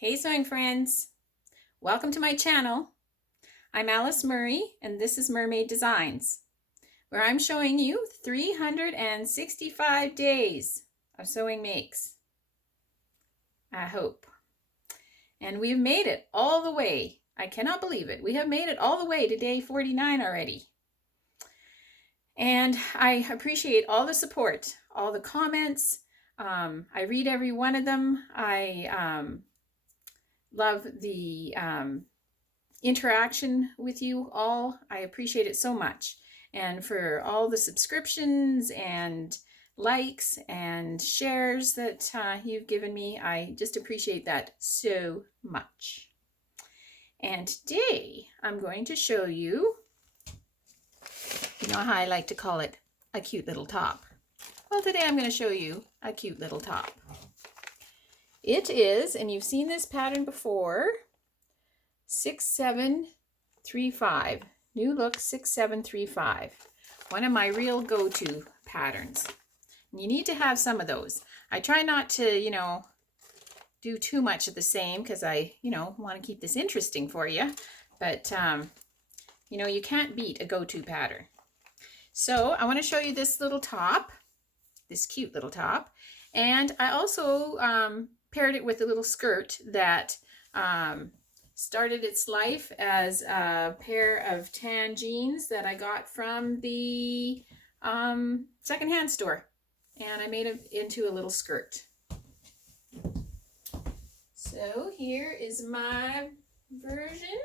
Hey sewing friends, welcome to my channel. I'm Alice Murray and this is Murr-Made Designs, where I'm showing you 365 days of sewing makes, I hope. And we've made it all the way. I cannot believe it. We have made it all the way to day 49 already. And I appreciate all the support, all the comments. I read every one of them. I love the interaction with you all. I appreciate it so much. And for all the subscriptions and likes and shares that you've given me, I just appreciate that so much. And today I'm going to show you, you know how I like to call it, a cute little top. Well, today I'm going to show you a cute little top. It is, and you've seen this pattern before, 6735, NewLook 6735, one of my real go-to patterns. And you need to have some of those. I try not to, do too much of the same because I, want to keep this interesting for you. But, you can't beat a go-to pattern. So I want to show you this little top, this cute little top. And I also paired it with a little skirt that started its life as a pair of tan jeans that I got from the secondhand store. And I made it into a little skirt. So here is my version.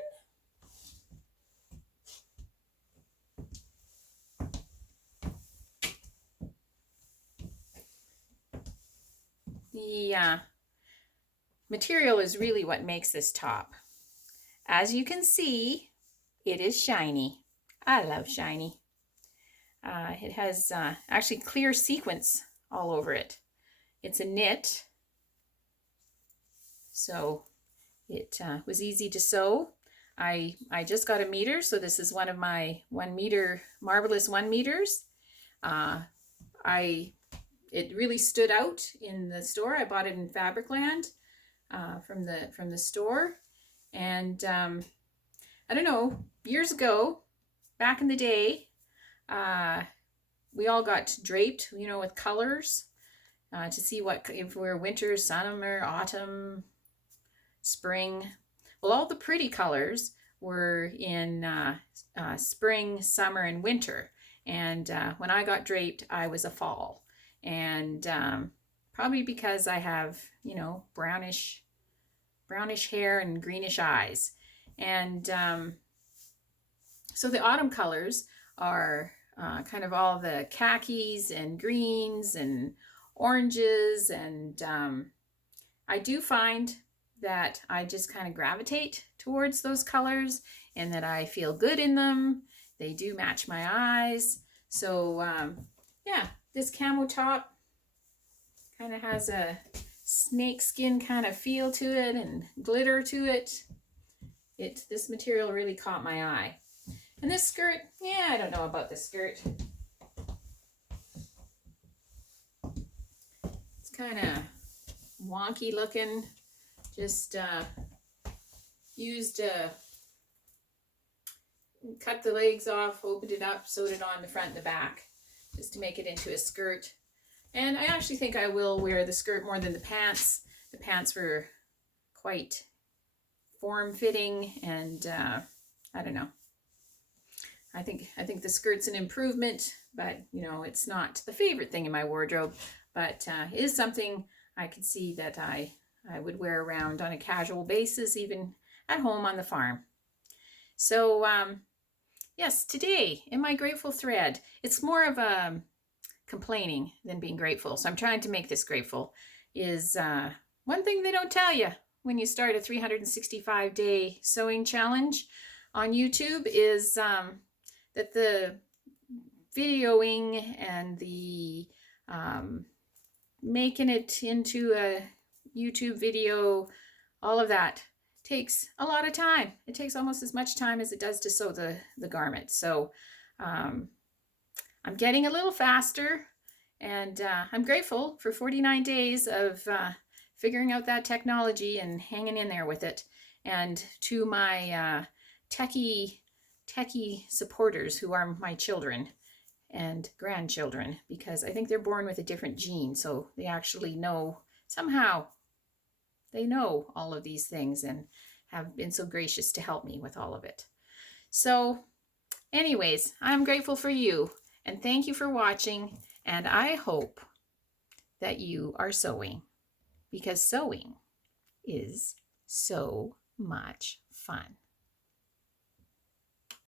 The material is really what makes this top. As you can see, it is shiny. I love shiny. It has actually clear sequins all over it. It's a knit, so it was easy to sew. I just got a meter, so this is one of my 1 meter marvelous 1 meters. It really stood out in the store. I bought it in Fabricland from the store, and I don't know, years ago, back in the day, we all got draped, with colors to see if we're winter, summer, autumn, spring. Well, all the pretty colors were in spring, summer, and winter. And when I got draped, I was a fall. And probably because I have, brownish hair and greenish eyes. And so the autumn colors are kind of all the khakis and greens and oranges. And I do find that I just kind of gravitate towards those colors and that I feel good in them. They do match my eyes. So yeah. This camo top kind of has a snake skin kind of feel to it and glitter to it. This material really caught my eye. And this skirt, yeah, I don't know about this skirt. It's kind of wonky looking. Just cut the legs off, opened it up, sewed it on the front and the back, just to make it into a skirt. And I actually think I will wear the skirt more than the pants. The pants were quite form-fitting, and I don't know. I think the skirt's an improvement, but it's not the favorite thing in my wardrobe. But it is something I could see that I would wear around on a casual basis, even at home on the farm. So yes, today in my grateful thread, it's more of a complaining than being grateful. So I'm trying to make this grateful. Is one thing they don't tell you when you start a 365-day sewing challenge on YouTube is that the videoing and the making it into a YouTube video, all of that takes a lot of time. It takes almost as much time as it does to sew the garment. So I'm getting a little faster, and I'm grateful for 49 days of figuring out that technology and hanging in there with it. And to my techie supporters who are my children and grandchildren, because I think they're born with a different gene, so they actually know, somehow they know all of these things and have been so gracious to help me with all of it. So anyways, I'm grateful for you, and thank you for watching, and I hope that you are sewing, because sewing is so much fun.